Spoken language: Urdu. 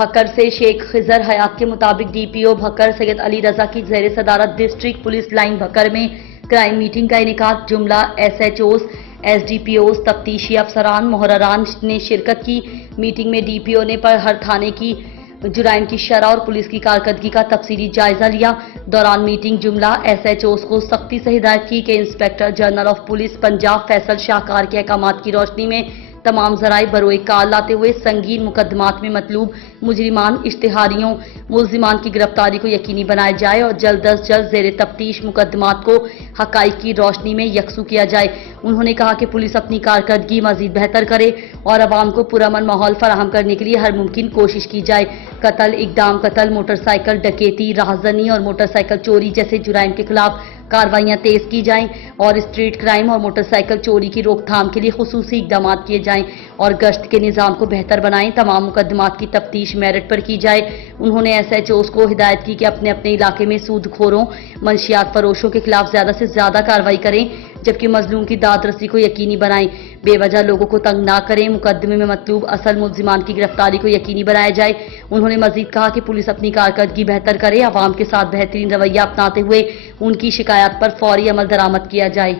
بھکر سے شیخ خضر حیات کے مطابق ڈی پی او بھکر سید علی رضا کی زیر صدارت ڈسٹرکٹ پولیس لائن بھکر میں کرائم میٹنگ کا انعقاد جملہ S H Os, S D P Os, تفتیشی افسران، محرران نے شرکت کی۔ میٹنگ میں ڈی پی او نے ہر تھانے کی جرائم کی شرح اور پولیس کی کارکردگی کا تفصیلی جائزہ لیا۔ دوران میٹنگ جملہ ایس ایچ اوز کو سختی سے ہدایت کی کہ inspector general of police Punjab Faisal شاہکار کے احکامات کی روشنی میں تمام ذرائع بروئے کار لاتے ہوئے سنگین مقدمات میں مطلوب مجرمان، اشتہاریوں، ملزمان کی گرفتاری کو یقینی بنایا جائے اور جلد از جلد زیر تفتیش مقدمات کو حقائق کی روشنی میں یکسو کیا جائے۔ انہوں نے کہا کہ پولیس اپنی کارکردگی مزید بہتر کرے اور عوام کو پرامن ماحول فراہم کرنے کے لیے ہر ممکن کوشش کی جائے۔ قتل، اقدام قتل، موٹر سائیکل ڈکیتی، راہزنی اور موٹر سائیکل چوری جیسے جرائم کے خلاف کارروائیاں تیز کی جائیں اور اسٹریٹ کرائم اور موٹر سائیکل چوری کی روک تھام کے لیے خصوصی اقدامات کیے جائیں اور گشت کے نظام کو بہتر بنائیں۔ تمام مقدمات کی تفتیش میرٹ پر کی جائے۔ انہوں نے ایس ایچ اوز کو ہدایت کی کہ اپنے اپنے علاقے میں سود خوروں، منشیات فروشوں کے خلاف زیادہ سے زیادہ کارروائی کریں جبکہ مظلوم کی داد رسی کو یقینی بنائیں، بے وجہ لوگوں کو تنگ نہ کریں، مقدمے میں مطلوب اصل ملزمان کی گرفتاری کو یقینی بنایا جائے۔ انہوں نے مزید کہا کہ پولیس اپنی کارکردگی بہتر کرے، عوام کے ساتھ بہترین رویہ اپناتے ہوئے ان کی شکایات پر فوری عمل درآمد کیا جائے۔